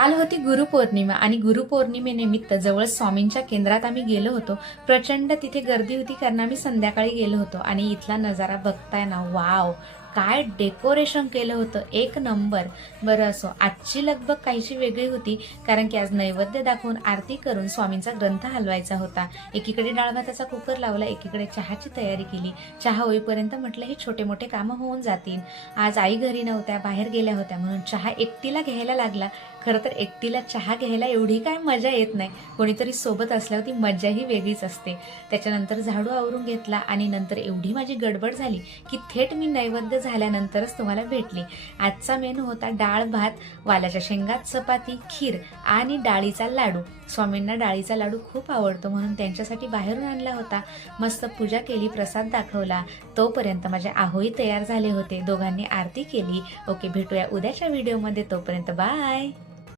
काल होती गुरुपौर्णिमा आणि गुरुपौर्णिमेनिमित्त जवळ स्वामींच्या केंद्रात आम्ही गेलो होतो. प्रचंड तिथे गर्दी होती कारण आम्ही संध्याकाळी गेलो होतो आणि इथला नजारा बघताय ना, वाव, काय डेकोरेशन केलं होतं, एक नंबर. बरं असो, आजची लगबग काहीशी वेगळी होती कारण की आज नैवेद्य दाखवून आरती करून स्वामींचा ग्रंथ हलवायचा होता. एकीकडे डाळ भाताचा कुकर लावला, एकीकडे चहाची तयारी केली. चहा होईपर्यंत म्हटलं हे छोटे मोठे कामं होऊन जातील. आज आई घरी नव्हत्या, बाहेर गेल्या होत्या, म्हणून चहा एकटीला घ्यायला लागला. खरं तर एकटीला चहा घ्यायला एवढी काय मजा येत नाही, कोणीतरी सोबत असल्यावर ती मजाही वेगळीच असते. त्याच्यानंतर झाडू आवरून घेतला आणि नंतर एवढी माझी गडबड झाली की थेट मी नैवेद्य झाल्यानंतरच तुम्हाला भेटली. आजचा मेनू होता डाळ भात, वालाच्या शेंगा, चपाती, खीर आणि डाळीचा लाडू. स्वामींना डाळीचा लाडू खूप आवडतो म्हणून त्यांच्यासाठी बाहेरून आणला होता. मस्त पूजा केली, प्रसाद दाखवला. तोपर्यंत माझे आहोई तयार झाले होते. दोघांनी आरती केली. ओके, भेटूया उद्याच्या व्हिडिओमध्ये. तोपर्यंत बाय.